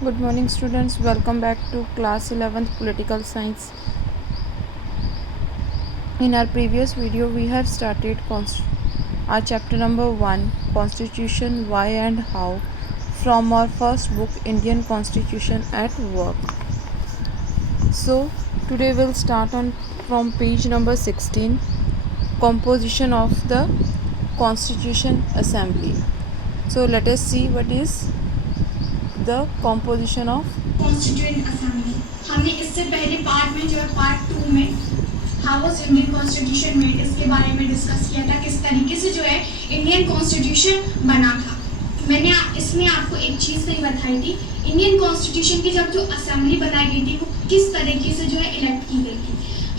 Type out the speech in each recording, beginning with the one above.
Good morning students, welcome back to class 11th political science. In our previous video we have started our chapter number 1, Constitution, Why and How, from our first book, Indian Constitution at Work. So today we'll start from page number 16, Composition of the Constitution Assembly. So let us see what is the composition of constituent assembly. हमने इससे पहले part में जो है part 2 में how was Indian constitution made इसके बारे में डिस्कस किया था, किस तरीके से जो है इंडियन कॉन्स्टिट्यूशन बना था। मैंने इसमें आपको एक चीज़ नहीं बताई थी, इंडियन कॉन्स्टिट्यूशन की जब जो असेंबली बनाई गई थी वो किस तरीके से जो है इलेक्ट की गई थी।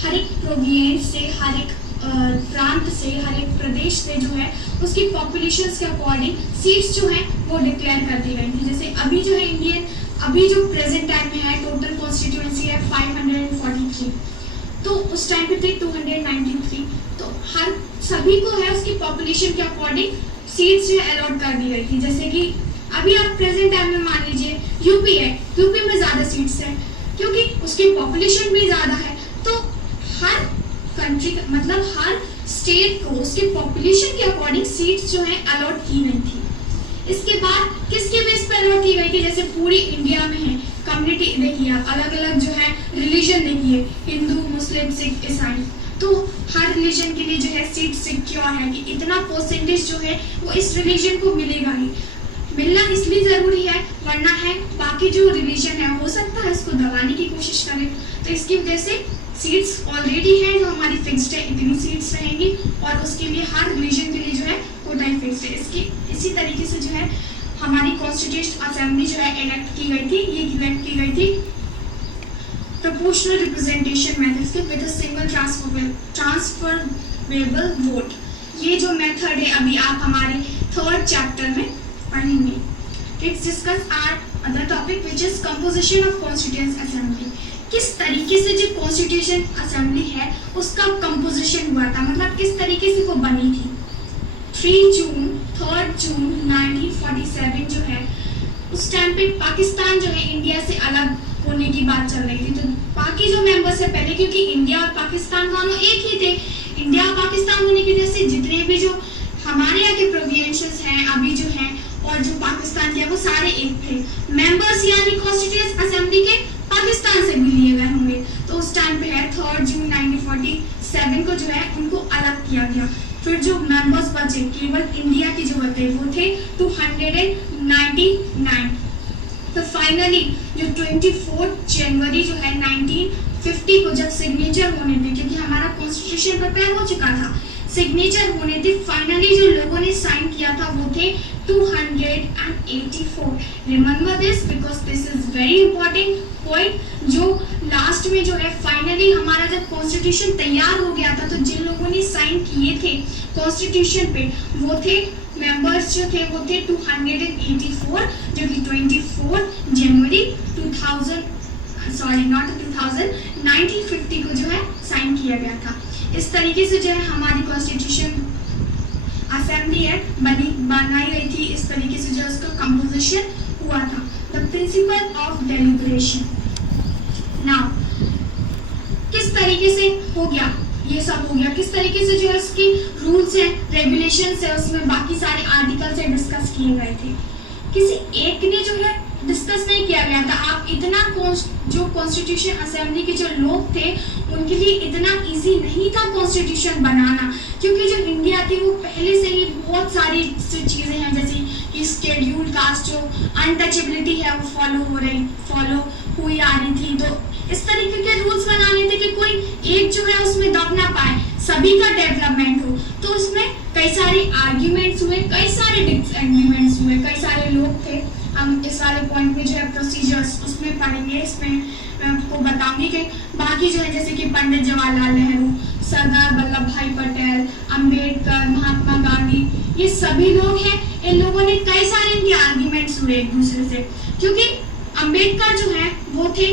हर एक प्रोविंस से, हर एक प्रांत से, हर एक प्रदेश से जो है उसकी पॉपुलेशन के अकॉर्डिंग सीट्स जो है वो डिक्लेयर कर दी गई थी। जैसे अभी जो है अभी जो प्रेजेंट टाइम में है टोटल कॉन्स्टिट्यूएंसी है 543, तो उस टाइम पे थे 293। तो हर सभी को है उसकी पॉपुलेशन के अकॉर्डिंग सीट्स जो है अलॉट कर दी गई थी। जैसे कि अभी आप प्रेजेंट टाइम में मान लीजिए यूपी है, यूपी में ज़्यादा सीट्स है क्योंकि उसकी पॉपुलेशन भी ज़्यादा है। तो हर कंट्री मतलब हर स्टेट को उसके पॉपुलेशन के अकॉर्डिंग सीट्स जो है अलॉट की गई थी। इसके बाद किसके बेस पर अलॉट की गई थी, जैसे पूरी इंडिया में है कम्युनिटी, देखिए अलग अलग जो है रिलीजन, देखिए हिंदू, मुस्लिम, सिख, ईसाई, तो हर रिलीजन के लिए जो है सीट सिक्योर है कि इतना परसेंटेज जो है वो इस रिलीजन को मिलेगा ही। मिलना इसलिए ज़रूरी है वरना है बाकी जो रिलीजन है हो सकता है इसको दबाने की कोशिश करें। तो इसकी वजह से सीट्स ऑलरेडी है जो हमारी फिक्स्ड है, इतनी सीट्स रहेंगी और उसके लिए हर रिलीजन के लिए जो है कोटा ही फिक्स्ड है। इसी तरीके से जो है हमारी कॉन्स्टिट्यूशन असेंबली जो है इलेक्ट की गई थी। ये इलेक्ट की गई थी प्रोपोर्शनल रिप्रेजेंटेशन मेथड से with a single transferable vote. ये जो मेथड है अभी आप हमारे 3rd चैप्टर में पढ़ेंगे। Let's discuss our other topic which is composition of constituent assembly. किस तरीके से जो कॉन्स्टिट्यूशन असेंबली है उसका कंपोजिशन हुआ था, मतलब किस तरीके से वो बनी थी। 3 जून 1947 जो है उस टाइम पे पाकिस्तान जो है इंडिया से अलग होने की बात चल रही थी। तो बाकी जो मेंबर्स है पहले, क्योंकि इंडिया और पाकिस्तान दोनों एक ही थे, इंडिया और पाकिस्तान होने की वजह से जितने भी जो हमारे यहाँ के प्रोविंसेस हैं अभी जो हैं और जो पाकिस्तान के वो सारे एक थे। मेंबर्स यानी कॉन्स्टिट्यूएंट असेंबली के पाकिस्तान से भी लिए गए होंगे। तो उस टाइम पे है 3 जून 1947 को जो है उनको अलग किया गया। फिर जो मेंबर्स बचे केवल इंडिया के जो होते वो थे 299। तो फाइनली जो 24 जनवरी जो है 1950 को जब सिग्नेचर होने थे, क्योंकि हमारा कॉन्स्टिट्यूशन प्रिपेयर हो चुका था, सिग्नेचर होने थे, फाइनली जो लोगों ने साइन किया था वो थे 284। Remember this because this is very important point. जो लास्ट में जो है फाइनली हमारा जब कॉन्स्टिट्यूशन तैयार हो गया था तो जिन लोगों ने साइन किए थे कॉन्स्टिट्यूशन पे वो थे मेंबर्स जो थे वो थे 284, जो कि 24 जनवरी 1950 को जो है साइन किया गया था। इस तरीके से जो है हमारी कॉन्स्टिट्यूशन असेंबली है बनाई गई थी। इस तरीके से जो उसका कंपोजिशन हुआ था। The principle of deliberation. Now किस तरीके से हो गया, ये सब हो गया, किस तरीके से जो है उसकी रूल्स है, रेगुलेशंस है, उसमें बाकी सारे आर्टिकल्स है डिस्कस किए गए थे। किसी एक ने जो है डिस्कस नहीं किया गया था। आप इतना जो कॉन्स्टिट्यूशन असेंबली के जो लोग थे उनके लिए इतना इजी नहीं था कॉन्स्टिट्यूशन बनाना, क्योंकि जो इंडिया थी वो पहले से ही बहुत सारी चीज़ें हैं, जैसे कि शेड्यूल कास्ट जो अनटचेबिलिटी है वो फॉलो हुई आ रही थी। तो इस तरीके के रूल्स बनाने थे कि कोई एक जो है उसमें दब ना पाए, सभी का डेवलपमेंट हो। तो उसमें कई सारे आर्ग्यूमेंट्स हुए, कई सारे डिसएग्रीमेंट्स हुए, कई सारे लोग थे। हम इस वाले पॉइंट में जो है प्रोसीजर्स उसमें पढ़ेंगे, इसमें मैं आपको बताऊंगी कि बाकी जो है जैसे कि पंडित जवाहरलाल नेहरू, सरदार वल्लभ भाई पटेल, अंबेडकर, महात्मा गांधी, ये सभी लोग हैं। इन लोगों ने कई सारे इनके आर्ग्यूमेंट्स हुए एक दूसरे से, क्योंकि अंबेडकर जो है वो थे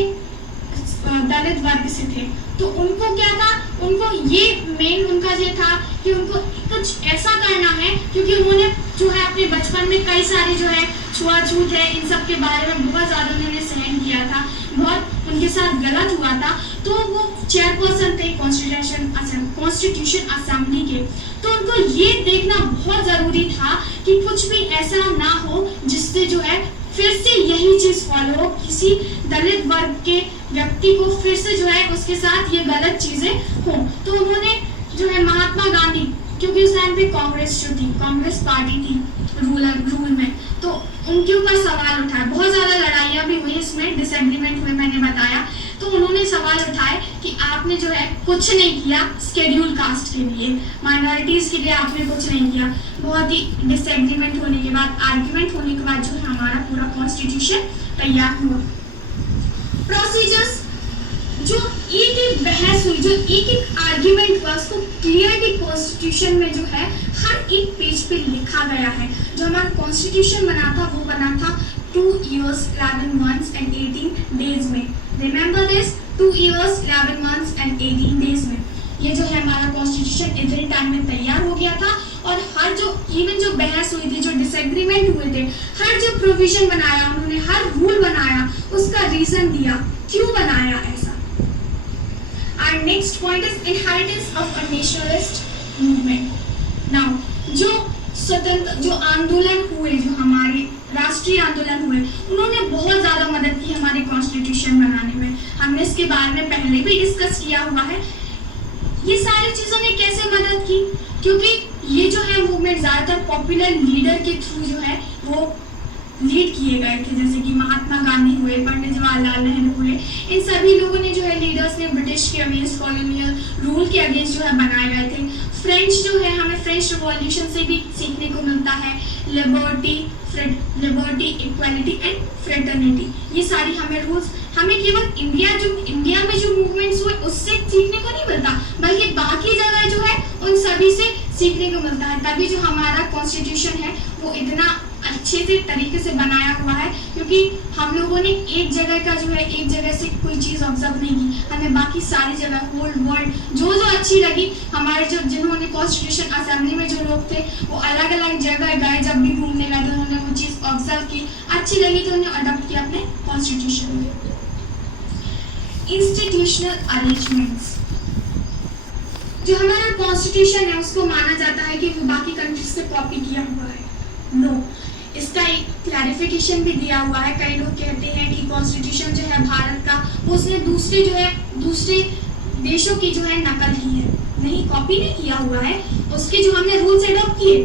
दलित वर्ग से थे। तो उनको क्या था, उनको ये मेन उनका ये था कि उनको कुछ ऐसा करना है, क्योंकि उन्होंने जो है अपने बचपन में कई सारे जो है छुआछूत है इन सब के बारे में बहुत ज़्यादा उन्होंने उनके साथ गलत हुआ था, तो वो चेयरपर्सन थे कॉन्स्टिट्यूशन असेंबली के, तो उनको ये देखना बहुत जरूरी था कि कुछ भी ऐसा ना हो जिससे जो है फिर से यही चीज फॉलो हो, किसी दलित वर्ग के व्यक्ति को फिर से जो है उसके साथ ये गलत चीजें हो। तो उन्होंने जो है महात्मा गांधी, क्योंकि उस टाइम पे कांग्रेस जो थी, कांग्रेस पार्टी थी रूल में, तो उनके ऊपर सवाल उठाया। बहुत ज्यादा लड़ाइयाँ भी हुई, इसमें डिसएग्रीमेंट हुए, मैंने बताया। तो उन्होंने सवाल उठाए कि आपने जो है कुछ नहीं किया शेड्यूल कास्ट के लिए, माइनॉरिटीज के लिए आपने कुछ नहीं किया। बहुत ही डिसएग्रीमेंट होने के बाद, आर्ग्यूमेंट होने के बाद जो है हमारा पूरा कॉन्स्टिट्यूशन तैयार हुआ। प्रोसीजर्स, जो एक एक बहस हुई, जो एक एक आर्ग्यूमेंट हुआ, उसको क्लियरली कॉन्स्टिट्यूशन में जो है हर एक पेज पे लिखा गया है। जो हमारा कॉन्स्टिट्यूशन बना था वो बना था 2 years 11 months and 18 days में। Remember this, 2 years 11 months and 18 days में ये जो है हमारा कॉन्स्टिट्यूशन इतने टाइम में तैयार हो गया था। और हर जो इवन जो बहस हुई थी, जो डिसएग्रीमेंट हुए थे, हर जो प्रोविजन बनाया उन्होंने, हर रूल बनाया, उसका रीजन दिया क्यों बनाया ऐसा। Our next point is inheritance of a nationalist movement. Now, जो स्वतंत्र जो आंदोलन हुए, जो हमारे राष्ट्रीय आंदोलन हुए, उन्होंने बहुत ज़्यादा मदद की हमारे कॉन्स्टिट्यूशन बनाने में। हमने इसके बारे में पहले भी डिस्कस किया हुआ है। ये सारी चीज़ों ने कैसे मदद की, क्योंकि ये जो है मूवमेंट ज़्यादातर पॉपुलर लीडर के थ्रू जो है वो लीड किए गए थे, जैसे कि महात्मा गांधी हुए, पंडित जवाहरलाल नेहरू हुए। इन सभी लोगों ने जो है लिडर्स ने ब्रिटिश के अगेंस्ट, कॉलोनियल रूल के अगेंस्ट जो है बनाए गए थे। फ्रेंच जो है, हमें फ्रेंच रिवॉल्यूशन से भी सीखने को मिलता है, लिबर्टी, इक्वालिटी एंड फ्रेटर्निटी, ये सारी हमें रूल्स, हमें केवल इंडिया में जो मूवमेंट्स हुए उससे सीखने को नहीं मिलता, बल्कि बाकी जगह जो है उन सभी से सीखने को मिलता है। तभी जो हमारा कॉन्स्टिट्यूशन है वो इतना अच्छे से तरीके से बनाया हुआ है, क्योंकि हम लोगों ने एक जगह का जो है, एक जगह से कोई चीज़ ऑब्जर्व नहीं की, हमें बाकी सारी जगह, होल वर्ल्ड जो अच्छी लगी, हमारे जो जिन्होंने कॉन्स्टिट्यूशन असेंबली में जो लोग थे वो अलग अलग जगह गए, जब भी घूमने गए तो उन्होंने वो चीज़ ऑब्जर्व की, अच्छी लगी तो उन्हें अडॉप्ट किया अपने कॉन्स्टिट्यूशन में। इंस्टीट्यूशनल अरेंजमेंट्स, जो हमारा कॉन्स्टिट्यूशन है उसको माना जाता है कि वो बाकी कंट्रीज से कॉपी किया हुआ है। नो, इसका एक क्लैरिफिकेशन भी दिया हुआ है। कई लोग कहते हैं कि कॉन्स्टिट्यूशन जो है भारत का, वो उसने दूसरे देशों की जो है नकल की है, नहीं, कॉपी नहीं किया हुआ है। उसके जो हमने रूल्स एडॉप्ट किए,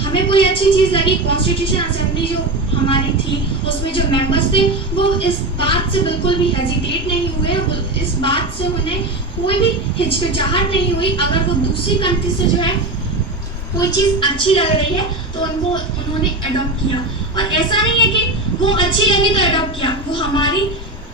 हमें कोई अच्छी चीज़ लगी, कॉन्स्टिट्यूशन असेंबली जो हमारी थी उसमें जो मेंबर्स थे वो इस बात से बिल्कुल भी हेजिटेट नहीं हुए, इस बात से उन्हें कोई भी हिचकिचाहट नहीं हुई अगर वो दूसरी कंट्री से जो है कोई चीज़ अच्छी लग रही है तो उन्होंने अडॉप्ट किया। और ऐसा नहीं है कि वो अच्छी लगी तो अडॉप्ट किया, वो हमारी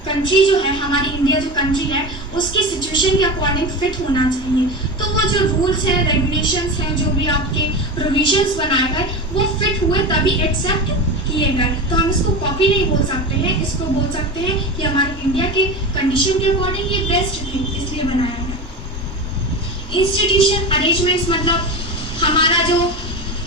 कंट्री जो है, हमारी इंडिया जो कंट्री है उसकी सिचुएशन के अकॉर्डिंग फिट होना चाहिए। तो वो जो रूल्स हैं, रेगुलेशंस हैं, जो भी आपके प्रोविजंस बनाए गए वो फिट हुए तभी एक्सेप्ट किए गए। तो हम इसको कॉपी नहीं बोल सकते हैं, इसको बोल सकते हैं कि हमारे इंडिया के कंडीशन के अकॉर्डिंग ये बेस्ट थी, इसलिए बनाया गया। इंस्टीट्यूशन अरेंजमेंट्स मतलब हमारा जो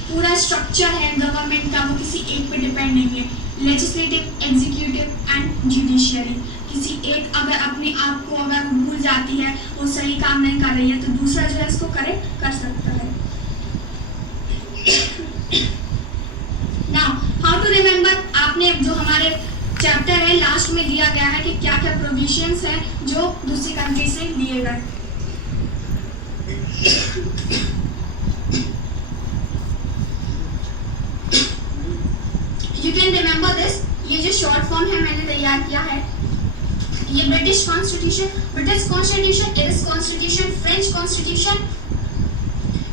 पूरा स्ट्रक्चर है गवर्नमेंट का वो किसी एक पे डिपेंड नहीं है। लेजिस्लेटिव, एग्जीक्यूटिव एंड जुडिशियरी, किसी एक अगर अपने आप को अगर भूल जाती है, वो सही काम नहीं कर रही है, तो दूसरा जो है इसको कर सकता है। नाउ हाउ टू रिमेम्बर, आपने जो हमारे चैप्टर है लास्ट में दिया गया है कि क्या क्या प्रोविजंस हैं जो दूसरी कंट्री से लिए गए। यू कैन रिमेंबर दिस, ये जो शॉर्ट फॉर्म है मैंने तैयार किया है, ये British constitution, Irish constitution, French constitution,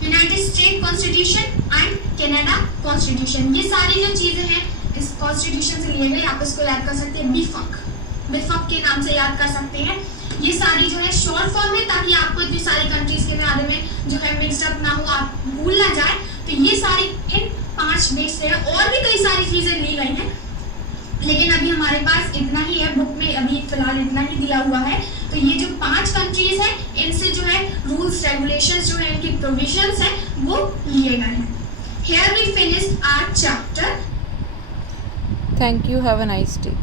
United state constitution and Canada constitution, ये सारी जो चीजें हैं इस कॉन्स्टिट्यूशन से लिए गए। आप इसको याद कर सकते हैं बिफक के नाम से याद कर सकते हैं। ये सारी जो है शॉर्ट फॉर्म है ताकि आपको इतनी सारी कंट्रीज के बारे में जो है मिक्सड अप ना हो, आप भूल ना जाए। तो ये सारी इन 5 बेस से है, और भी कई सारी चीजें ली गई हैं, लेकिन अभी हमारे पास इतना ही है, बुक में अभी फिलहाल इतना ही दिया हुआ है। तो ये जो 5 कंट्रीज है इनसे जो है रूल्स रेगुलेशंस जो है, इनकी प्रोविजंस है वो लिए गए हैं। Here we finished our chapter. Thank you. Have a nice day.